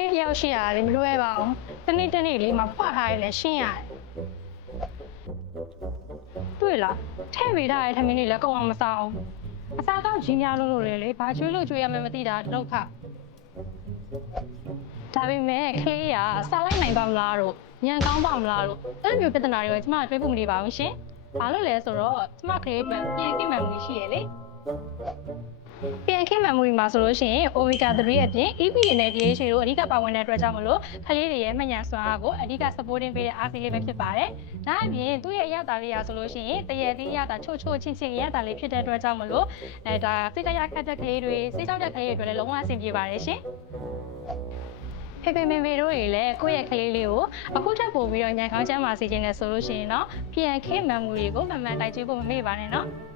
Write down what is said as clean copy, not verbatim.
လေးတယောက်ရှိရတယ်မလွယ်ပါဘူးတနေ့တနေ့လေးမှာဖွာထားရလဲရှင်းရတယ်တွေ့လားထဲ့ပေးထားတဲ့ထမင်းလေးလည်းကောင်းအောင်မစားအောင်အစားကောင်းကြီးများလို့လေဘာကျွေးလို့ကျွေးရမယ်မသိတာဒုက္ခဒါပေမဲ့ခလေးကစားလိုက်နိုင်ပါမလားတို့ညံကောင်းပါမလားတို့အဲ့လိုမျိုးပြဿနာတွေကကျမတွေးဖို့မနေပါဘူးရှင်ဘာလို့လဲဆိုတော့ကျမကလေးပြန်ပြင်ခင်မှန်မှုရှိရလေပြန်ခင်မှန်မှုမှာဆိုလို့ရှိရင် omega 3 အပြင် EPA နဲ့ DHA တို့အဓိကပါဝင်တဲ့အတွက်ကြောင့်မလို့ကလေးတွေရဲ့မှန်ညာစွမ်းအားကိုအဓိက supporting ပေးတဲ့အားပေးလေးပဲဖြစ်ပါတယ်။ဒါအပြင်သူ့ရဲ့အရသာလေးရာဆိုလို့ရှိရင်တရသေးရတာချို့ချင်းချင်းရတာလေးဖြစ်တဲ့အတွက်ကြောင့်မလို့ဒါစိတ်ကြရခက်တဲ့ကလေးတွေစိတ်ကြောက်တဲ့ကလေးတွေလည်းလုံးဝအဆင်ပြေပါတယ်ရှင်။ဖေမေတို့တွေလည်းကိုယ့်ရဲ့ကလေးလေးကိုအခုထပ်ပို့ပြီးတော့ညံကောင်းချမ်းပါစေခြင်းနဲ့ဆိုလို့ရှိရင်တော့ပြန်ခင်မှန်မှုတွေကိုမှန်မှန်တိုက်ကြည့်ဖို့မမေ့ပါနဲ့နော်။